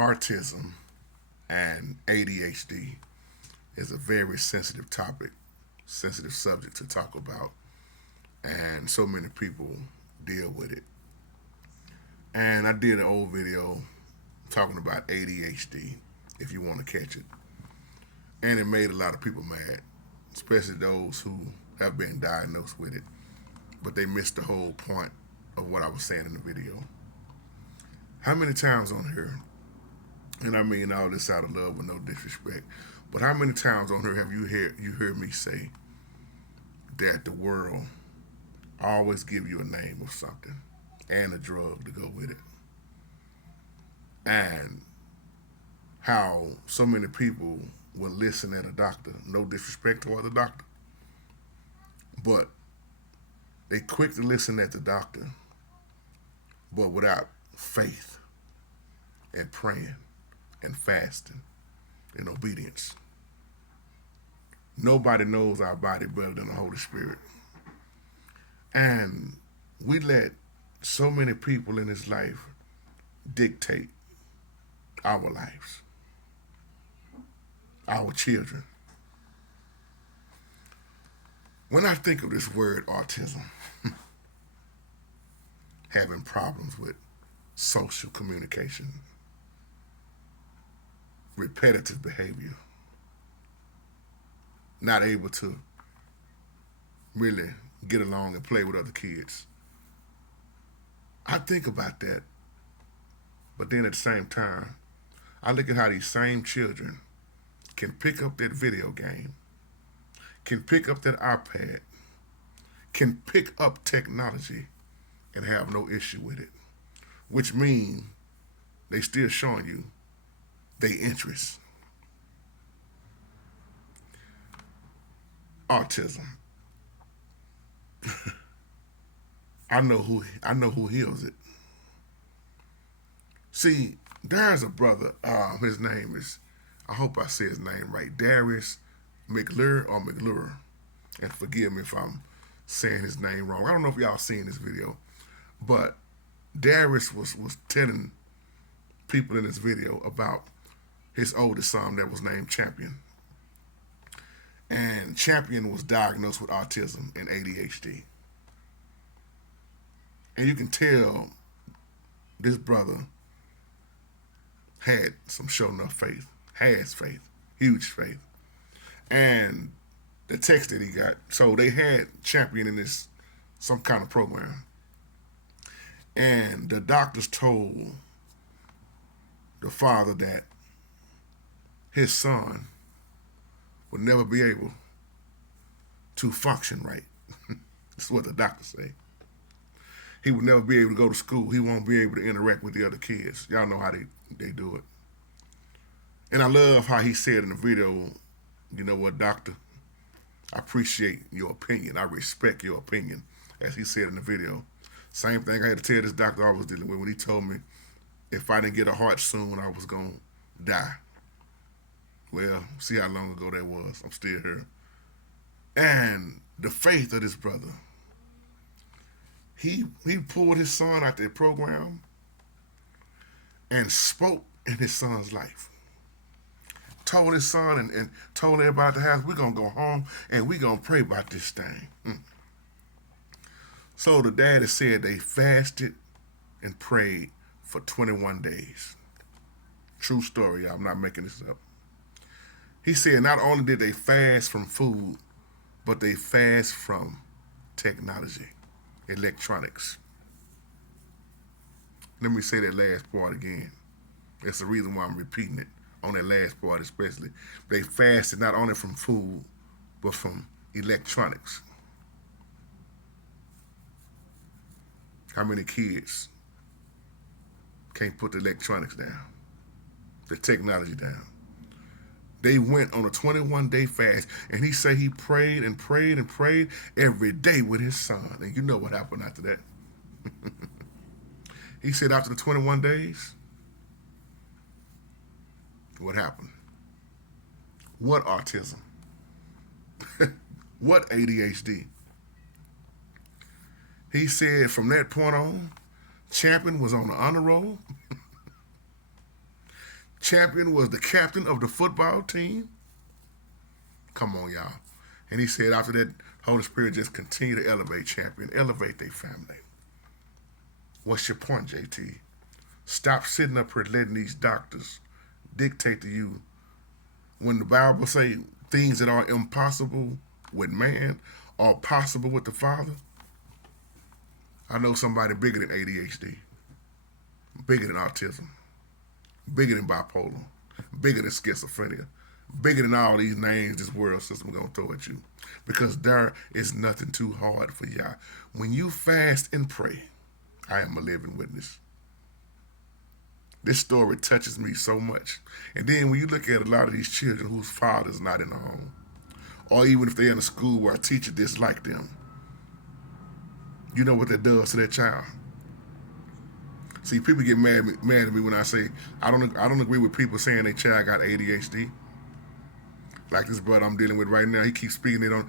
Autism and ADHD is a very sensitive topic, sensitive subject to talk about, and so many people deal with it. And I did an old video talking about ADHD, if you want to catch it. And it made a lot of people mad, especially those who have been diagnosed with it. But they missed the whole point of what I was saying in the video. How many times on here, and I mean all this out of love with no disrespect, but how many times on here have you heard me say that the world always give you a name of something and a drug to go with it? And how so many people will listen at a doctor, no disrespect toward the doctor, but they quick to listen at the doctor, but without faith and praying and fasting and obedience. Nobody knows our body better than the Holy Spirit. And we let so many people in this life dictate our lives, our children. When I think of this word autism, having problems with social communication, repetitive behavior, not able to really get along and play with other kids. I think about that, but then at the same time, I look at how these same children can pick up that video game, can pick up that iPad, can pick up technology and have no issue with it, which means they still showing you their interests. Autism. I know who heals it. See, there's a brother. His name is, I hope I say his name right, Darius McClure or McClure. And forgive me if I'm saying his name wrong. I don't know if y'all seen this video, but Darius was telling people in this video about his oldest son that was named Champion. And Champion was diagnosed with autism and ADHD. And you can tell this brother had some sure enough faith, has faith, huge faith. And the text that he got, so they had Champion in this, some kind of program. And the doctors told the father that his son would never be able to function right. That's what the doctors say. He would never be able to go to school. He won't be able to interact with the other kids. Y'all know how they do it. And I love how he said in the video, you know what, doctor? I appreciate your opinion. I respect your opinion, as he said in the video. Same thing I had to tell this doctor I was dealing with when he told me if I didn't get a heart soon, I was going to die. Well, see how long ago that was. I'm still here. And the faith of this brother, he pulled his son out that program and spoke in his son's life. Told his son and told everybody at the house, we're going to go home and we're going to pray about this thing. So the daddy said they fasted and prayed for 21 days. True story, y'all. I'm not making this up. He said not only did they fast from food, but they fast from technology, electronics. Let me say that last part again. That's the reason why I'm repeating it on that last part especially. They fasted not only from food, but from electronics. How many kids can't put the electronics down, the technology down? They went on a 21-day fast, and he said he prayed and prayed and prayed every day with his son. And you know what happened after that. He said after the 21 days, what happened? What autism? What ADHD? He said from that point on, Champion was on the honor roll. Champion was the captain of the football team. Come on, y'all. And he said after that, Holy Spirit just continue to elevate Champion, elevate their family. What's your point, JT? Stop sitting up here letting these doctors dictate to you when the Bible say things that are impossible with man are possible with the Father. I know somebody bigger than ADHD, bigger than autism, bigger than bipolar, bigger than schizophrenia, bigger than all these names this world system gonna throw at you. Because there is nothing too hard for y'all. When you fast and pray, I am a living witness. This story touches me so much. And then when you look at a lot of these children whose father's not in the home, or even if they're in a school where a teacher disliked them, you know what that does to that child. See, people get mad at me when I say I don't agree with people saying their child got ADHD. Like this brother I'm dealing with right now, he keeps speaking it on,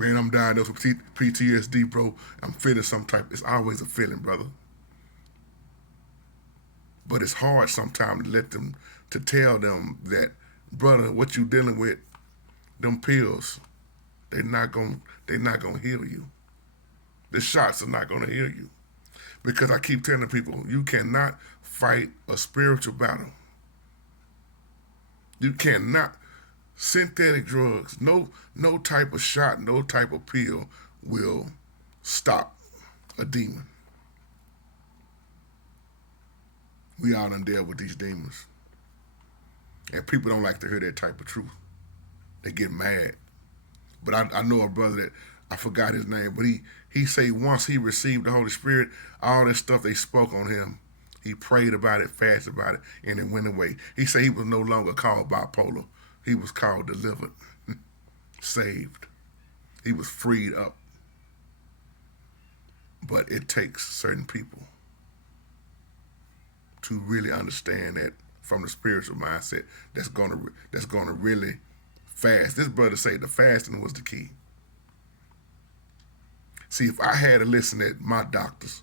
I'm diagnosed with PTSD, bro. I'm feeling some type. It's always a feeling, brother. But it's hard sometimes to tell them that, brother, what you dealing with, them pills, they're not gonna heal you. The shots are not gonna heal you. Because I keep telling people, you cannot fight a spiritual battle. You cannot. Synthetic drugs, no type of shot, no type of pill will stop a demon. We all done dealt with these demons. And people don't like to hear that type of truth. They get mad. But I know a brother that, I forgot his name, but he say once he received the Holy Spirit, all that stuff they spoke on him, he prayed about it, fasted about it, and it went away. He said he was no longer called bipolar. He was called delivered, saved. He was freed up. But it takes certain people to really understand that from the spiritual mindset that's gonna really fast. This brother say the fasting was the key. See, if I had to listen to my doctors,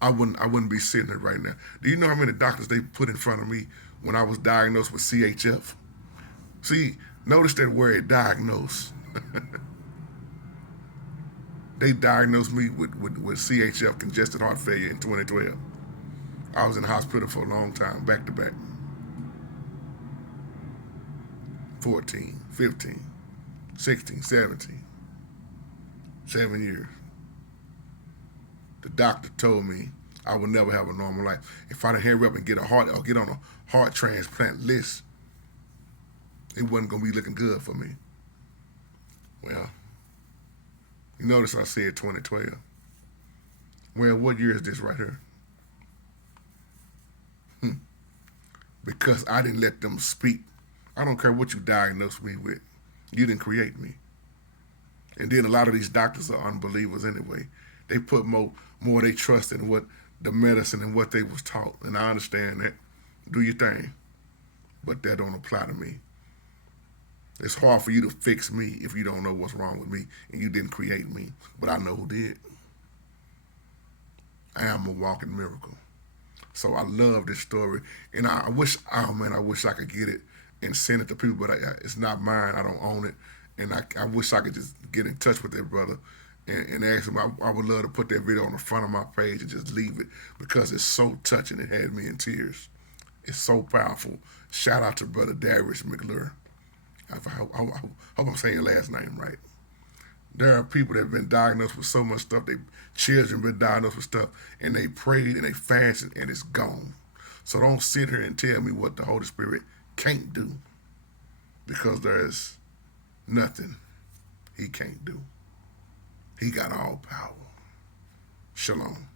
I wouldn't be sitting here right now. Do you know how many doctors they put in front of me when I was diagnosed with CHF? See, notice that word diagnose. They diagnosed me with CHF, congested heart failure, in 2012. I was in the hospital for a long time, back to back. 14, 15, 16, 17. 7 years. The doctor told me I would never have a normal life. If I didn't hurry up and get on a heart transplant list, it wasn't gonna be looking good for me. Well, you notice I said 2012. Well, what year is this right here? Because I didn't let them speak. I don't care what you diagnosed me with. You didn't create me. And then a lot of these doctors are unbelievers anyway. They put more they trust in what the medicine and what they was taught. And I understand that. Do your thing. But that don't apply to me. It's hard for you to fix me if you don't know what's wrong with me and you didn't create me. But I know who did. I am a walking miracle. So I love this story. And I wish I could get it and send it to people, but it's not mine. I don't own it. And I wish I could just get in touch with that brother and ask him. I would love to put that video on the front of my page and just leave it because it's so touching. It had me in tears. It's so powerful. Shout out to brother Darius McClure. I hope I'm saying your last name right. There are people that have been diagnosed with so much stuff. Their children been diagnosed with stuff, and they prayed and they fasted, and it's gone. So don't sit here and tell me what the Holy Spirit can't do, because there's nothing he can't do. He got all power. Shalom.